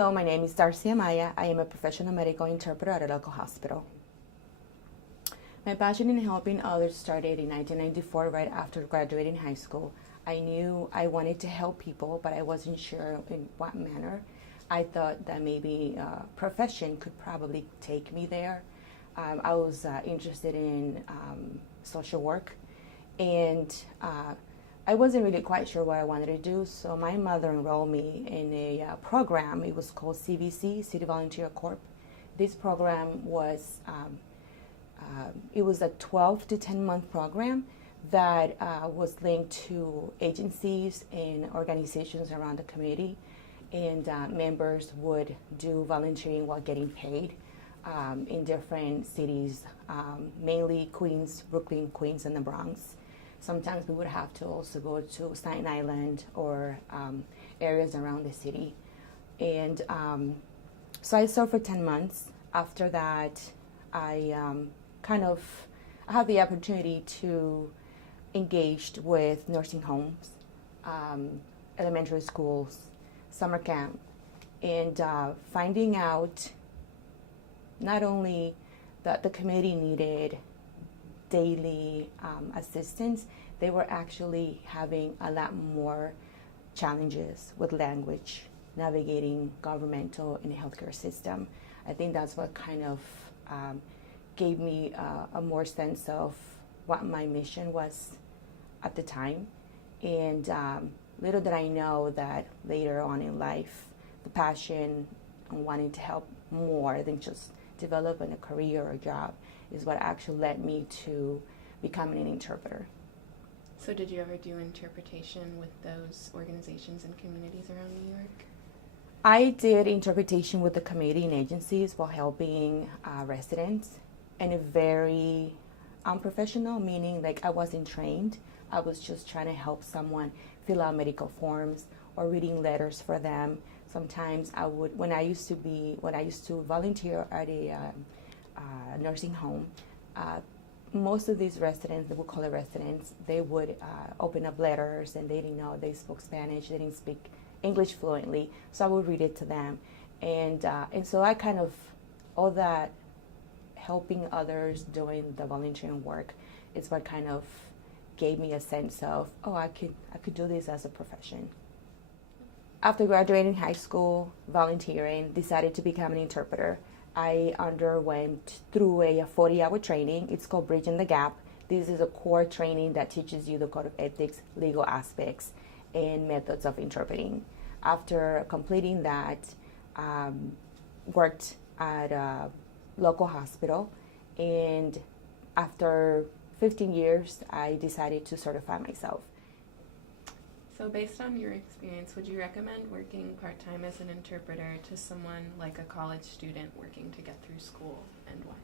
Hello, my name is Darsy Amaya. I am a professional medical interpreter at a local hospital. My passion in helping others started in 1994, right after graduating high school. I knew I wanted to help people, but I wasn't sure in what manner. I thought that maybe a profession could probably take me there. I was interested in social work, and I wasn't really quite sure what I wanted to do, so my mother enrolled me in a program. It was called CVC, City Volunteer Corps. This program was it was a 12 to 10-month program that was linked to agencies and organizations around the community, and members would do volunteering while getting paid in different cities, mainly Queens, Brooklyn, Queens, and the Bronx. Sometimes we would have to also go to Staten Island or areas around the city. And so I served for 10 months. After that, I had the opportunity to engage with nursing homes, elementary schools, summer camp, and finding out not only that the community needed daily assistance, they were actually having a lot more challenges with language, navigating governmental and healthcare system. I think that's what kind of gave me a more sense of what my mission was at the time. And little did I know that later on in life, the passion and wanting to help more than just developing a career or a job is what actually led me to becoming an interpreter. So did you ever do interpretation with those organizations and communities around New York? I did interpretation with the community and agencies while helping residents, in a very unprofessional, meaning like I wasn't trained. I was just trying to help someone fill out medical forms or reading letters for them. Sometimes I would, when I used to volunteer at a nursing home, most of these residents, they would call it residents, they would open up letters and they didn't know they spoke Spanish, they didn't speak English fluently, so I would read it to them. And so I kind of, all that helping others doing the volunteering work is what kind of gave me a sense of, oh, I could do this as a profession. After graduating high school, volunteering, decided to become an interpreter. I underwent through a 40-hour training. It's called Bridging the Gap. This is a core training that teaches you the code of ethics, legal aspects, and methods of interpreting. After completing that, worked at a local hospital, and after 15 years, I decided to certify myself. So based on your experience, would you recommend working part-time as an interpreter to someone like a college student working to get through school, and why?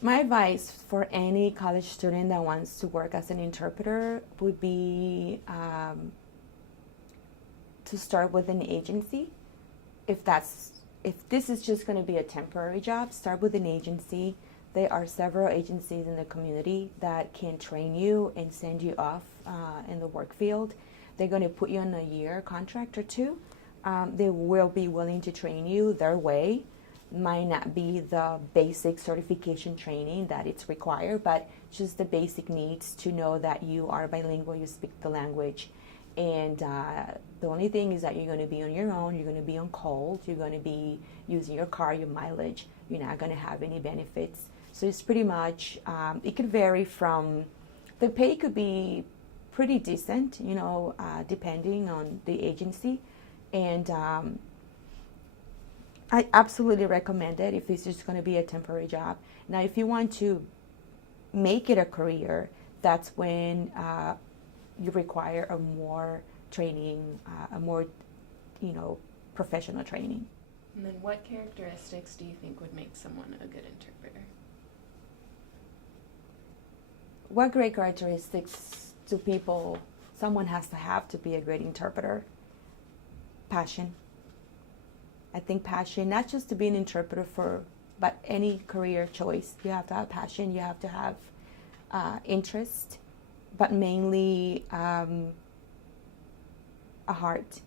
My advice for any college student that wants to work as an interpreter would be to start with an agency. If this is just going to be a temporary job, start with an agency. There are several agencies in the community that can train you and send you off in the work field. They're going to put you on a year contract or two. They will be willing to train you their way. Might not be the basic certification training that it's required, but just the basic needs to know that you are bilingual, you speak the language. And the only thing is that you're going to be on your own, you're going to be on call, you're going to be using your car, your mileage, you're not going to have any benefits. So it's pretty much, it could vary from, the pay could be pretty decent, depending on the agency. And I absolutely recommend it if it's just going to be a temporary job. Now, if you want to make it a career, that's when you require a more training, a more, professional training. And then what characteristics do you think would make someone a good interpreter? What great characteristics do someone has to have to be a great interpreter? Passion. I think passion, not just to be an interpreter but any career choice. You have to have passion, you have to have interest, but mainly a heart